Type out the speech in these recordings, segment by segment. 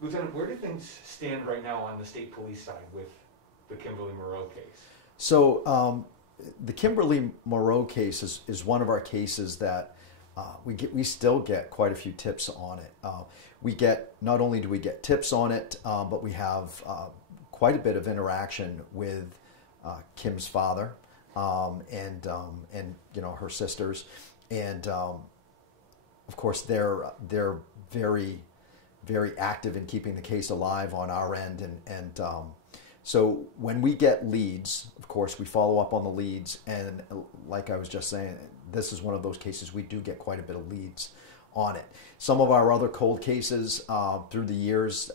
Lieutenant, where do things stand right now on the state police side with the Kimberly Moreau case? So the Kimberly Moreau case is one of our cases that we still get quite a few tips on it. Not only do we get tips on it, but we have quite a bit of interaction with Kim's father and her sisters, and of course they're very, very active in keeping the case alive on our end, and so when we get leads, of course, we follow up on the leads, and like I was just saying, this is one of those cases we do get quite a bit of leads on it. Some of our other cold cases through the years,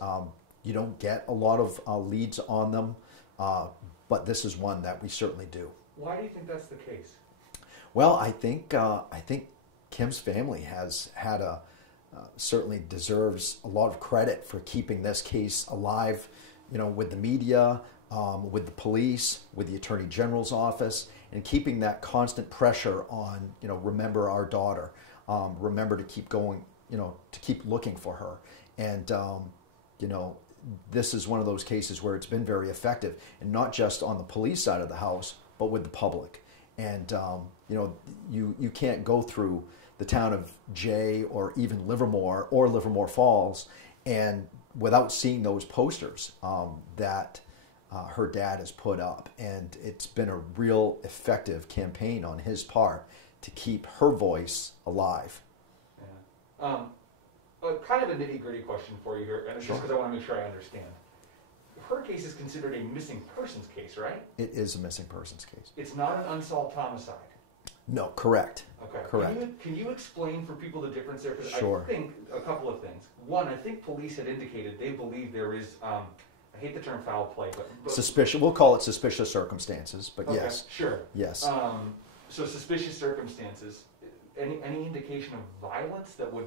you don't get a lot of leads on them, but this is one that we certainly do. Why do you think that's the case? Well, I think Kim's family has had certainly deserves a lot of credit for keeping this case alive, with the media, with the police, with the Attorney General's office, and keeping that constant pressure on, remember our daughter, remember to keep going, to keep looking for her. And, this is one of those cases where it's been very effective, and not just on the police side of the house, but with the public. And, you can't go through the town of Jay or even Livermore or Livermore Falls and without seeing those posters that her dad has put up. And it's been a real effective campaign on his part to keep her voice alive. Yeah. Kind of a nitty-gritty question for you here, and it's just because I want to make sure I understand. Her case is considered a missing persons case, right? It is a missing persons case. It's not an unsolved homicide. No, correct. Okay. Correct. Can you explain for people the difference there? Because Sure. I think a couple of things. One, I think police had indicated they believe there is, I hate the term foul play, but Suspicious. We'll call it suspicious circumstances, but okay, yes. Sure. Yes. So suspicious circumstances. Any indication of violence that would,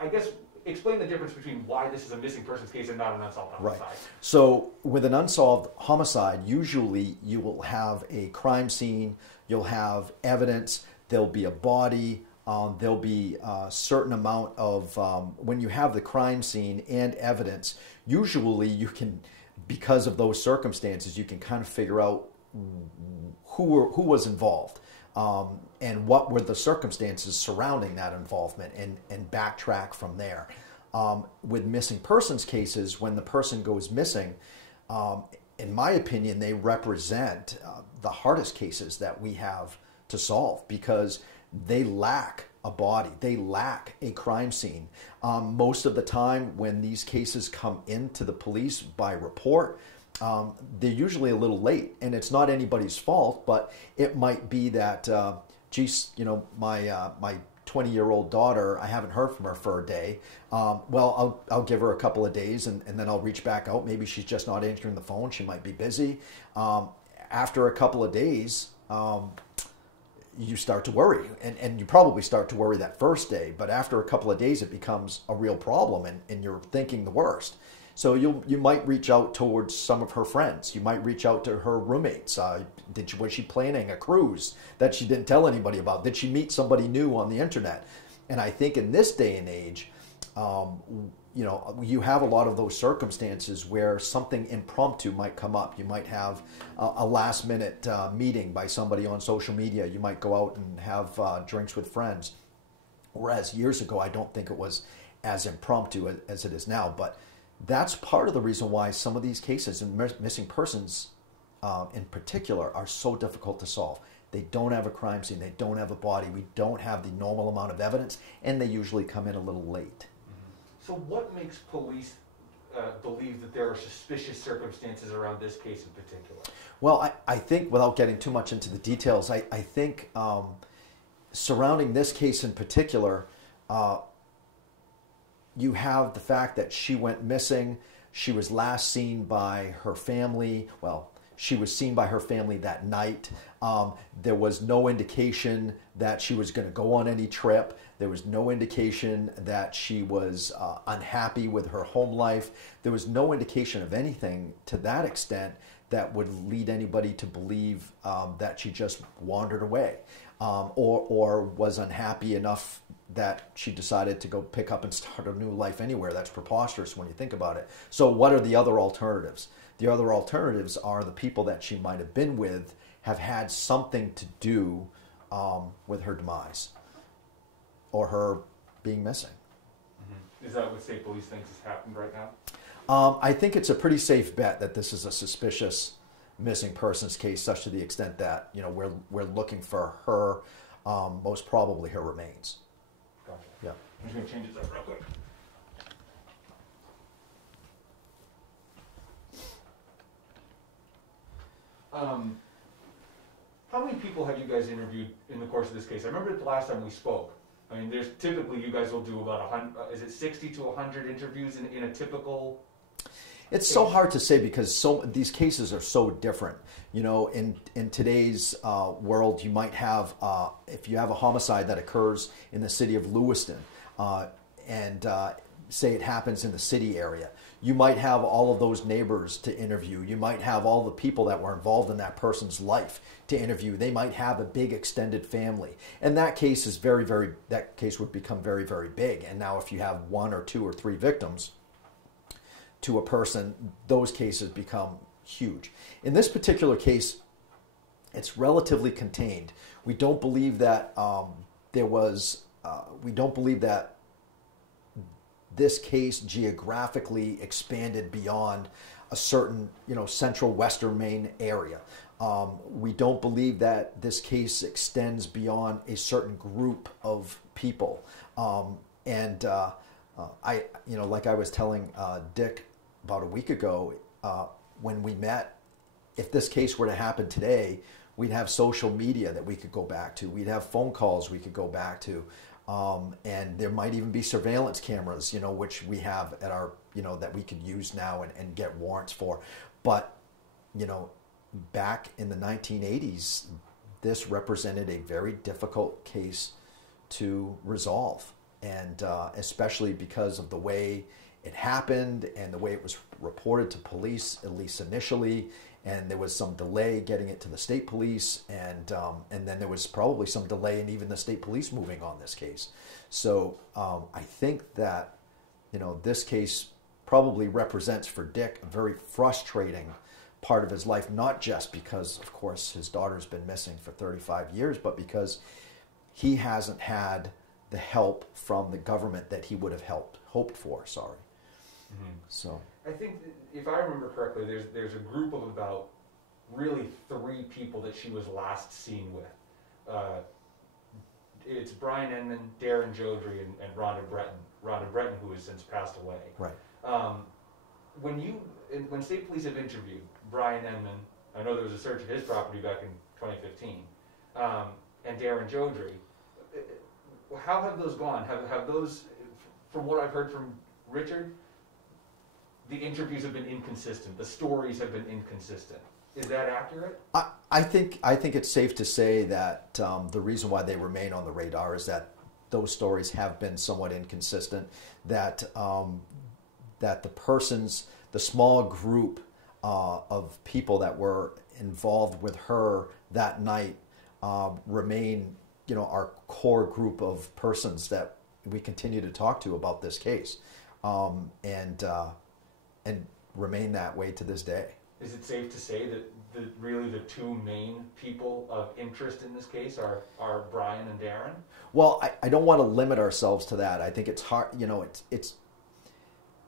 I guess, explain the difference between why this is a missing persons case and not an unsolved homicide. Right. So with an unsolved homicide, usually you will have a crime scene, you'll have evidence, there'll be a body, there'll be a certain amount of, when you have the crime scene and evidence, usually you can, because of those circumstances, you can kind of figure out who was involved. And what were the circumstances surrounding that involvement, and backtrack from there. With missing persons cases, when the person goes missing, in my opinion, they represent the hardest cases that we have to solve, because they lack a body, they lack a crime scene. Most of the time when these cases come into the police by report, they're usually a little late, and it's not anybody's fault, but it might be that, my 20-year-old daughter, I haven't heard from her for a day. Well, I'll give her a couple of days, and then I'll reach back out. Maybe she's just not answering the phone. She might be busy. After a couple of days, you start to worry, and you probably start to worry that first day, but after a couple of days, it becomes a real problem, and you're thinking the worst. So you might reach out towards some of her friends. You might reach out to her roommates. Was she planning a cruise that she didn't tell anybody about? Did she meet somebody new on the internet? And I think in this day and age, you have a lot of those circumstances where something impromptu might come up. You might have a last minute meeting by somebody on social media. You might go out and have drinks with friends. Whereas years ago, I don't think it was as impromptu as it is now. But that's part of the reason why some of these cases, and missing persons in particular, are so difficult to solve. They don't have a crime scene. They don't have a body. We don't have the normal amount of evidence, and they usually come in a little late. So what makes police believe that there are suspicious circumstances around this case in particular? Well, I think, without getting too much into the details, I think surrounding this case in particular, you have the fact that she went missing. She was last seen by her family. Well, she was seen by her family that night. There was no indication that she was going to go on any trip. There was no indication that she was unhappy with her home life. There was no indication of anything to that extent that would lead anybody to believe that she just wandered away or was unhappy enough that she decided to go pick up and start a new life anywhere. That's preposterous when you think about it. So what are the other alternatives? The other alternatives are the people that she might have been with have had something to do with her demise or her being missing. Mm-hmm. Is that what state police thinks has happened right now? I think it's a pretty safe bet that this is a suspicious missing persons case, such to the extent that we're looking for her, most probably her remains. Gotcha. Yeah. I'm just going to change this up real quick. How many people have you guys interviewed in the course of this case? I remember the last time we spoke. I mean, there's typically you guys will do about 100. Is it 60 to 100 interviews in a typical? It's so hard to say because these cases are so different. In today's world, you might have if you have a homicide that occurs in the city of Lewiston, and say it happens in the city area, you might have all of those neighbors to interview. You might have all the people that were involved in that person's life to interview. They might have a big extended family, and that case is that case would become very, very big. And now, if you have 1 or 2 or 3 victims to a person, those cases become huge. In this particular case, it's relatively contained. We don't believe that we don't believe that this case geographically expanded beyond a certain, central western Maine area. We don't believe that this case extends beyond a certain group of people. Like I was telling Dick about a week ago, when we met, if this case were to happen today, we'd have social media that we could go back to. We'd have phone calls we could go back to. And there might even be surveillance cameras, which we have at our, that we could use now and get warrants for. But, back in the 1980s, this represented a very difficult case to resolve. And especially because of the way it happened and the way it was reported to police, at least initially. And there was some delay getting it to the state police, and then there was probably some delay in even the state police moving on this case. So I think that this case probably represents for Dick a very frustrating part of his life, not just because, of course, his daughter's been missing for 35 years, but because he hasn't had the help from the government that he would have hoped for. Sorry. Mm-hmm. So I think, if I remember correctly, there's a group of about really 3 people that she was last seen with. It's Brian Enman, Darren Jodry, and Rhonda Breton. Rhonda Breton, who has since passed away. Right. When state police have interviewed Brian Enman, I know there was a search of his property back in 2015, and Darren Jodry, how have those gone? Have those, from what I've heard from Richard, the interviews have been inconsistent. The stories have been inconsistent. Is that accurate? I think it's safe to say that the reason why they remain on the radar is that those stories have been somewhat inconsistent. That the small group of people that were involved with her that night remain, our core group of persons that we continue to talk to about this case, and remain that way to this day. Is it safe to say that really the 2 main people of interest in this case are Brian and Darren? Well, I don't want to limit ourselves to that. I think it's hard,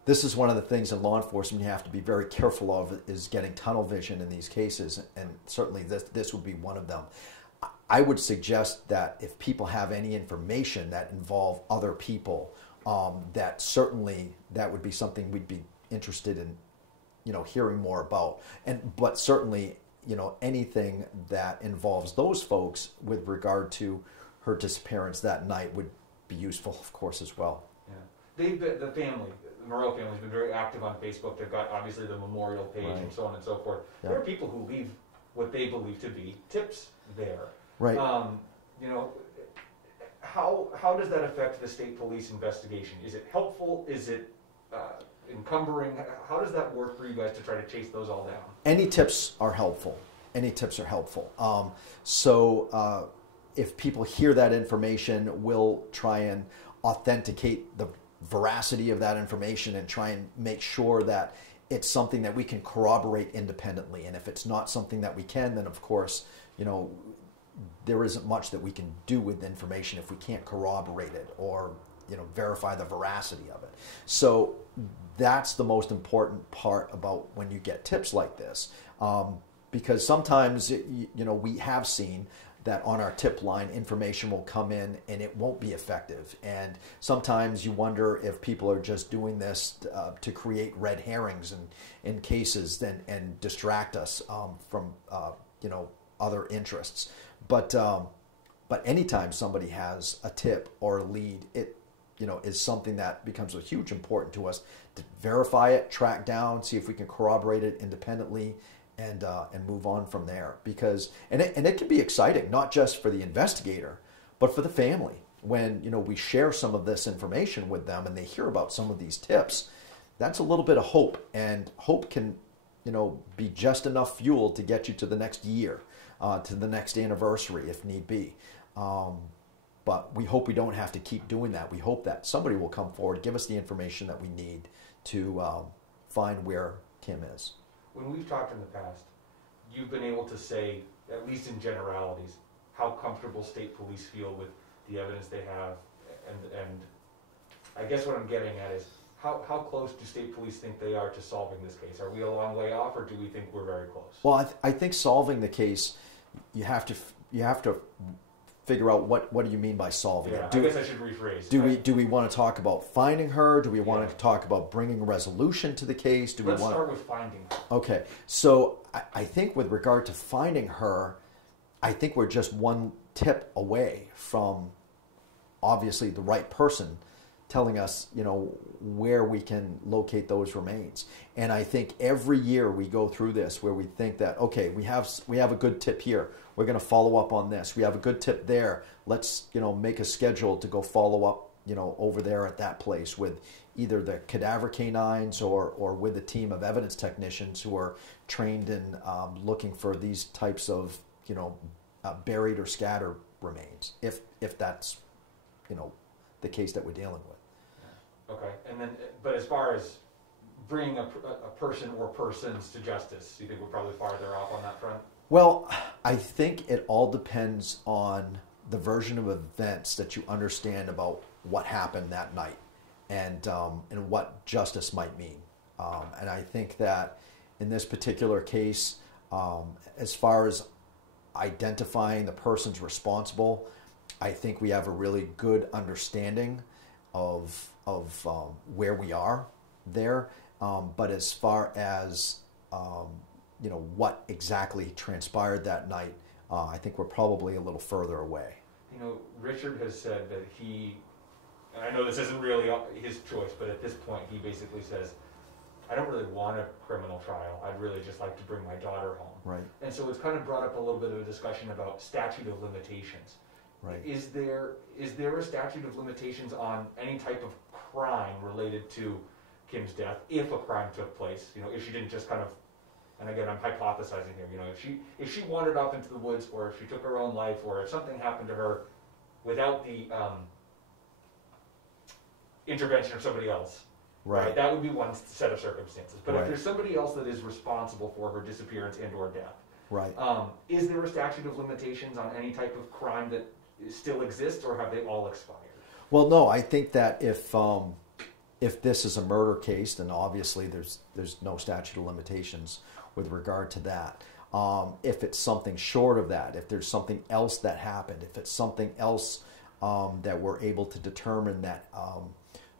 this is one of the things in law enforcement you have to be very careful of, is getting tunnel vision in these cases, and certainly this would be one of them. I would suggest that if people have any information that involve other people, that certainly that would be something we'd be interested in, hearing more about. But certainly, anything that involves those folks with regard to her disappearance that night would be useful, of course, as well. Yeah, the Moreau family has been very active on Facebook. They've got obviously the memorial page, right, and so on and so forth. Yeah. There are people who leave what they believe to be tips there. Right. How does that affect the state police investigation? Is it helpful? Is it encumbering? How does that work for you guys to try to chase those all down? Any tips are helpful. if people hear that information, we'll try and authenticate the veracity of that information and try and make sure that it's something that we can corroborate independently. And if it's not something that we can, then of course, there isn't much that we can do with information if we can't corroborate it or verify the veracity of it. So that's the most important part about when you get tips like this, because sometimes we have seen that on our tip line information will come in and it won't be effective, and sometimes you wonder if people are just doing this to create red herrings in cases and distract us from other interests. But anytime somebody has a tip or a lead, it is something that becomes a huge important to us to verify it, track down, see if we can corroborate it independently, and move on from there. Because it can be exciting, not just for the investigator, but for the family. When we share some of this information with them and they hear about some of these tips, that's a little bit of hope, and hope can be just enough fuel to get you to the next year, to the next anniversary if need be. But we hope we don't have to keep doing that. We hope that somebody will come forward, give us the information that we need to find where Kim is. When we've talked in the past, you've been able to say, at least in generalities, how comfortable state police feel with the evidence they have, and I guess what I'm getting at is, how close do state police think they are to solving this case? Are we a long way off, or do we think we're very close? Well, I think solving the case, you have to figure out what do you mean by solving it. I guess I should rephrase. Do we want to talk about finding her? Do we want to talk about bringing resolution to the case? Let's start with finding her. Okay, so I think with regard to finding her, I think we're just one tip away from obviously the right person telling us, where we can locate those remains. And I think every year we go through this where we think that, okay, we have a good tip here. We're going to follow up on this. We have a good tip there. Let's, make a schedule to go follow up, over there at that place with either the cadaver canines or with a team of evidence technicians who are trained in looking for these types of, buried or scattered remains, if that's, the case that we're dealing with. Okay, and then, but as far as bringing a person or persons to justice, you think we're probably farther off on that front? Well, I think it all depends on the version of events that you understand about what happened that night, and what justice might mean. And I think that in this particular case, as far as identifying the persons responsible, I think we have a really good understanding of where we are there. But as far as what exactly transpired that night, I think we're probably a little further away. Richard has said that and I know this isn't really his choice, but at this point he basically says, I don't really want a criminal trial. I'd really just like to bring my daughter home. Right. And so it's kind of brought up a little bit of a discussion about statute of limitations. Right. Is there a statute of limitations on any type of crime related to Kim's death, if a crime took place? If she didn't just kind of, and again I'm hypothesizing here, if she wandered off into the woods, or if she took her own life, or if something happened to her without the intervention of somebody else, right? That would be one set of circumstances. But if there's somebody else that is responsible for her disappearance and or death, right? Is there a statute of limitations on any type of crime that still exists, or have they all expired? Well, no, I think that if this is a murder case, then obviously there's no statute of limitations with regard to that. If it's something short of that, if there's something else that happened, if it's something else that we're able to determine that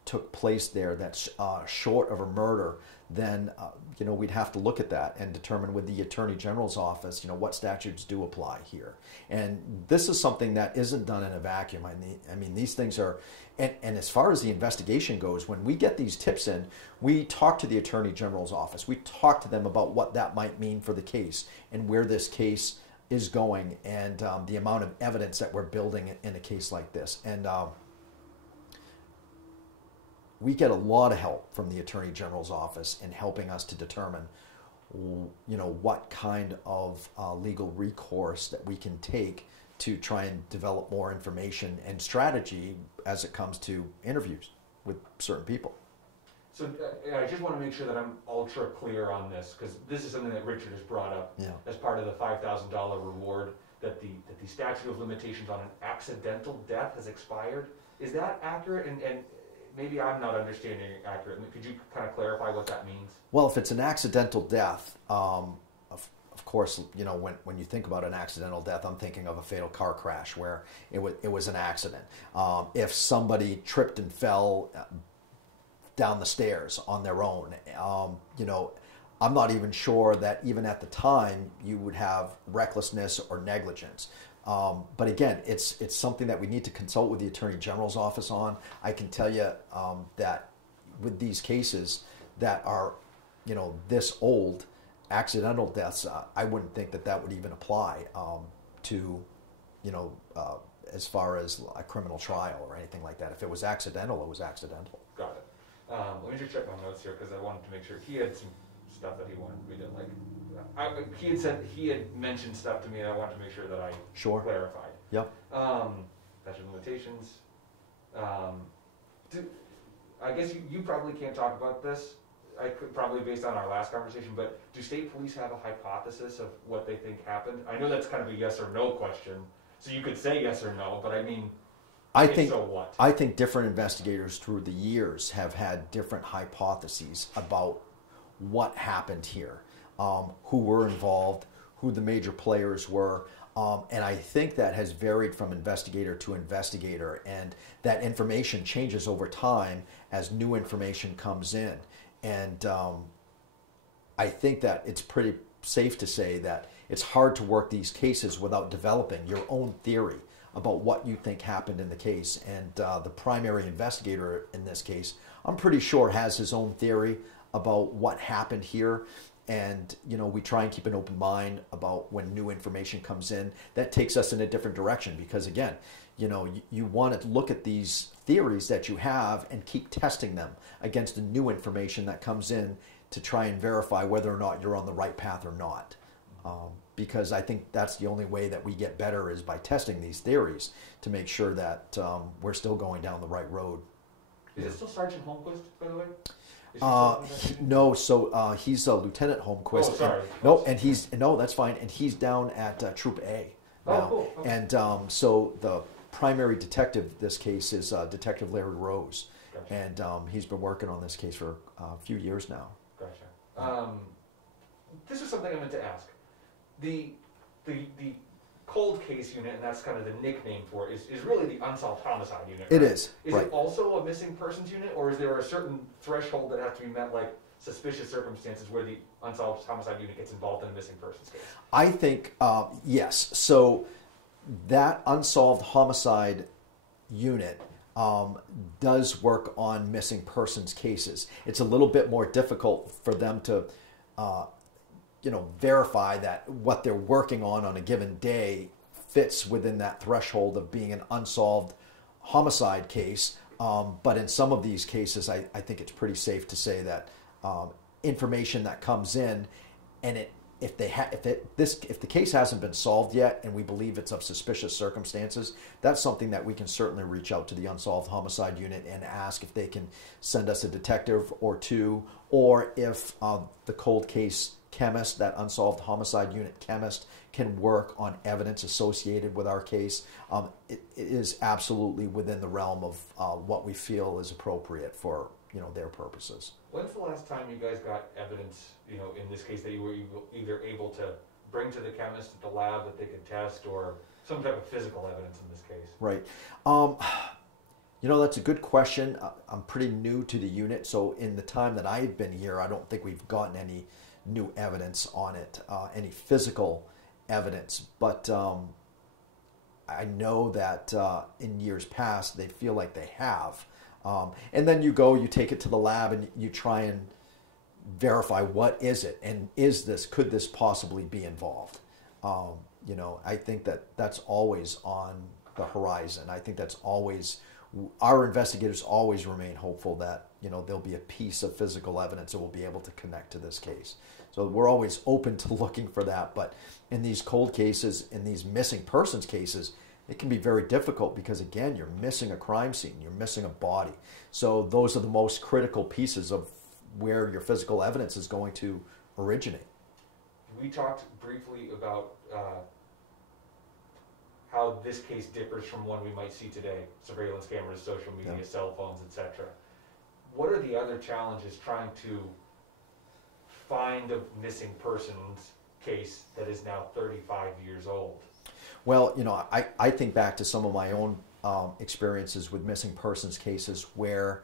took place there that's short of a murder, then we'd have to look at that and determine with the Attorney General's office what statutes do apply here. And this is something that isn't done in a vacuum. I mean these things are, and as far as the investigation goes, when we get these tips in, we talk to the Attorney General's office. We talk to them about what that might mean for the case and where this case is going, and the amount of evidence that we're building in a case like this. And we get a lot of help from the Attorney General's office in helping us to determine, what kind of legal recourse that we can take to try and develop more information and strategy as it comes to interviews with certain people. So I just want to make sure that I'm ultra clear on this, because this is something that Richard has brought up as part of the $5,000 reward, that the statute of limitations on an accidental death has expired. Is that accurate? And maybe I'm not understanding it accurately. Could you kind of clarify what that means? Well, if it's an accidental death, of course, you know, when you think about an accidental death, I'm thinking of a fatal car crash where it was an accident. If somebody tripped and fell down the stairs on their own, you know, I'm not even sure that even at the time you would have recklessness or negligence. But again, it's something that we need to consult with the Attorney General's office on. I can tell you that with these cases that are, you know, this old, accidental deaths, I wouldn't think that would even apply to, you know, as far as a criminal trial or anything like that. If it was accidental, it was accidental. Got it. Let me just check my notes here, because I wanted to make sure. He had some stuff that he wanted me to, like, he had mentioned stuff to me, and I wanted to make sure that I clarified. Yep. Statute of limitations. I guess you probably can't talk about this. I could probably, based on our last conversation, but do state police have a hypothesis of what they think happened? I know that's kind of a yes or no question, so you could say yes or no, but I mean, so what? I think different investigators through the years have had different hypotheses about what happened here, who were involved, who the major players were, and I think that has varied from investigator to investigator, and that information changes over time as new information comes in. And I think that it's pretty safe to say that it's hard to work these cases without developing your own theory about what you think happened in the case. And the primary investigator in this case, I'm pretty sure, has his own theory about what happened here. And, you know, we try and keep an open mind about when new information comes in. That takes us in a different direction because, again, you know, you want to look at these theories that you have and keep testing them against the new information that comes in to try and verify whether or not you're on the right path or not. Because I think that's the only way that we get better is by testing these theories to make sure that we're still going down the right road. Is it still Sergeant Holmquist, by the way? No, so he's Lieutenant Holmquist. Oh, sorry. That's fine. And he's down at Troop A now. Oh, cool. Okay. And so the primary detective in this case is Detective Larry Rose. Gotcha. And he's been working on this case for a few years now. Gotcha. This is something I meant to ask. The cold case unit, and that's kind of the nickname for it, is really the unsolved homicide unit. It right? is. Is right. it also a missing persons unit, or is there a certain threshold that has to be met, like suspicious circumstances, where the unsolved homicide unit gets involved in a missing persons case? I think, yes. So that unsolved homicide unit does work on missing persons cases. It's a little bit more difficult for them to verify that what they're working on a given day fits within that threshold of being an unsolved homicide case. But in some of these cases, I think it's pretty safe to say that information that comes in, and if the case hasn't been solved yet, and we believe it's of suspicious circumstances, that's something that we can certainly reach out to the unsolved homicide unit and ask if they can send us a detective or two, or if the cold case chemist, that unsolved homicide unit chemist, can work on evidence associated with our case. It is absolutely within the realm of what we feel is appropriate for their purposes. When's the last time you guys got evidence, in this case, that you were either able to bring to the chemist at the lab that they could test, or some type of physical evidence in this case? Right. That's a good question. I'm pretty new to the unit, so in the time that I've been here, I don't think we've gotten any new evidence on it, any physical evidence. But I know that in years past, they feel like they have. And then you take it to the lab and you try and verify what is it, and could this possibly be involved? I think that's always on the horizon. I think that's always, our investigators always remain hopeful that there'll be a piece of physical evidence that will be able to connect to this case. So we're always open to looking for that. But in these cold cases, in these missing persons cases, it can be very difficult because, again, you're missing a crime scene, you're missing a body. So those are the most critical pieces of where your physical evidence is going to originate. We talked briefly about how this case differs from one we might see today, surveillance cameras, social media, cell phones, etc. What are the other challenges trying to find a missing persons case that is now 35 years old? Well, I think back to some of my own experiences with missing persons cases where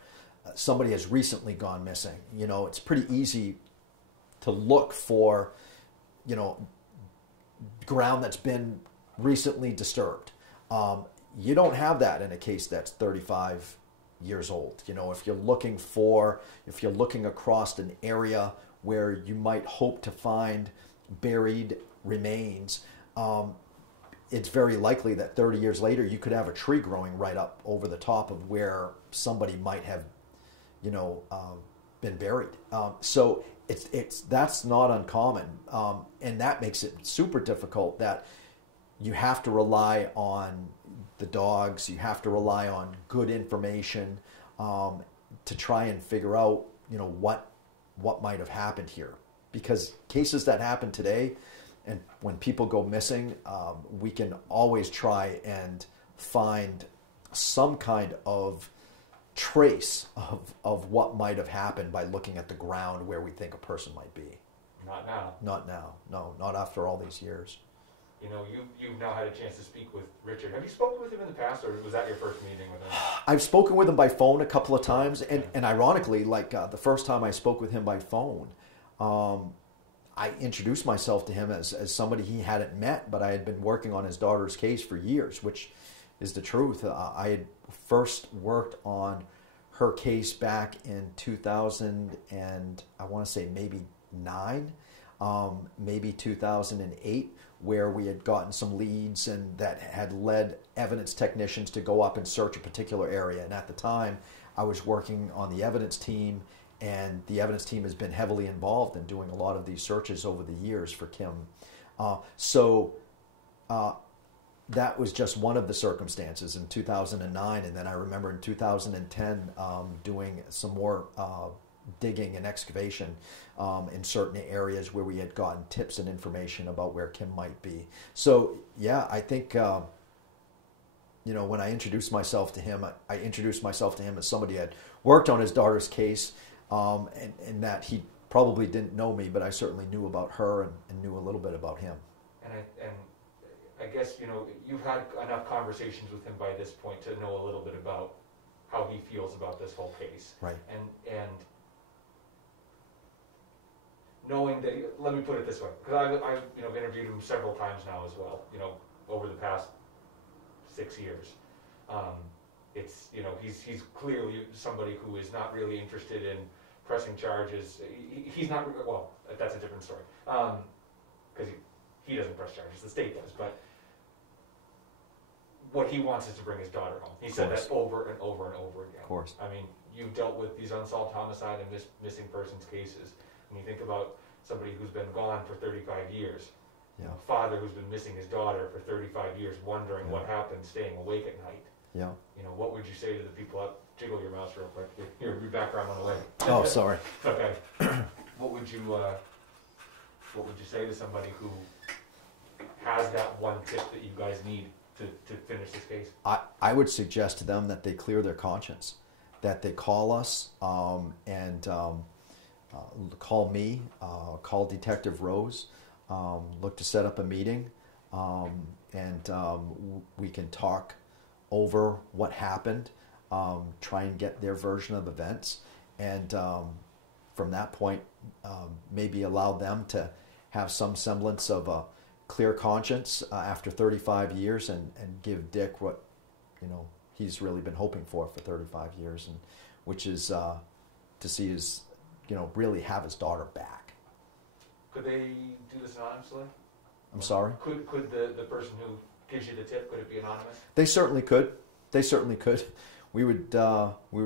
somebody has recently gone missing. It's pretty easy to look for, ground that's been recently disturbed. You don't have that in a case that's 35 years old. If you're looking across an area where you might hope to find buried remains, it's very likely that 30 years later you could have a tree growing right up over the top of where somebody might have, been buried. So that's not uncommon, and that makes it super difficult. That you have to rely on the dogs, you have to rely on good information to try and figure out, what might have happened here. Because cases that happen today, and when people go missing, we can always try and find some kind of trace of what might have happened by looking at the ground where we think a person might be. Not now. Not now. No, not after all these years. You've now had a chance to speak with Richard. Have you spoken with him in the past, or was that your first meeting with him? I've spoken with him by phone a couple of times, and ironically, the first time I spoke with him by phone, I introduced myself to him as somebody he hadn't met, but I had been working on his daughter's case for years, which is the truth. I had first worked on her case back in 2000, and I want to say maybe 9, maybe 2008, where we had gotten some leads and that had led evidence technicians to go up and search a particular area. And at the time, I was working on the evidence team, and the evidence team has been heavily involved in doing a lot of these searches over the years for Kim. That was just one of the circumstances in 2009. And then I remember in 2010 doing some more digging and excavation in certain areas where we had gotten tips and information about where Kim might be. So, yeah, I think, when I introduced myself to him, I introduced myself to him as somebody who had worked on his daughter's case, and that he probably didn't know me, but I certainly knew about her and knew a little bit about him. And I guess, you've had enough conversations with him by this point to know a little bit about how he feels about this whole case. Right. And knowing that, let me put it this way, because I've interviewed him several times now as well, over the past 6 years. It's, he's clearly somebody who is not really interested in pressing charges. He's not, well, that's a different story. Because he doesn't press charges, the state does, but what he wants is to bring his daughter home. He said that over and over and over again. Of course. I mean, you've dealt with these unsolved homicide and missing persons cases. When you think about somebody who's been gone for 35 years, yeah. A father who's been missing his daughter for 35 years, wondering what happened, staying awake at night. Yeah. What would you say to the people out? Jiggle your mouse real quick. Your background went away. Oh, sorry. Okay. What would you say to somebody who has that one tip that you guys need to finish this case? I would suggest to them that they clear their conscience, that they call us and call me, call Detective Rose, look to set up a meeting, and we can talk over what happened, try and get their version of events, and from that point, maybe allow them to have some semblance of a clear conscience after 35 years and give Dick what he's really been hoping for 35 years, and which is to see his really have his daughter back. Could they do this anonymously? I'm sorry? Could the person who gives you the tip, could it be anonymous? They certainly could. We would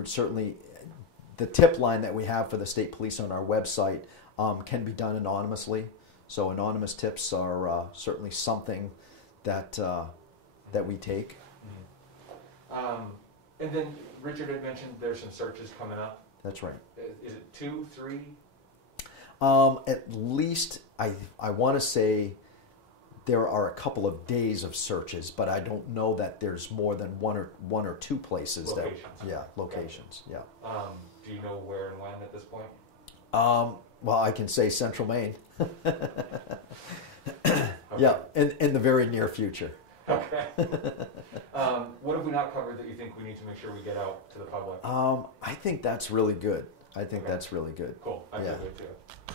certainly the tip line that we have for the state police on our website can be done anonymously. So anonymous tips are certainly something that we take. And then Richard had mentioned there's some searches coming up. That's right. Is it 2, 3? At least I want to say there are a couple of days of searches, but I don't know that there's more than one or two places. Locations. Locations. Yeah. Do you know where and when at this point? Well, I can say Central Maine. Okay. Yeah, in the very near future. Okay. What have we not covered that you think we need to make sure we get out to the public? I think that's really good. I think that's really good. Cool. I Yeah. feel good too.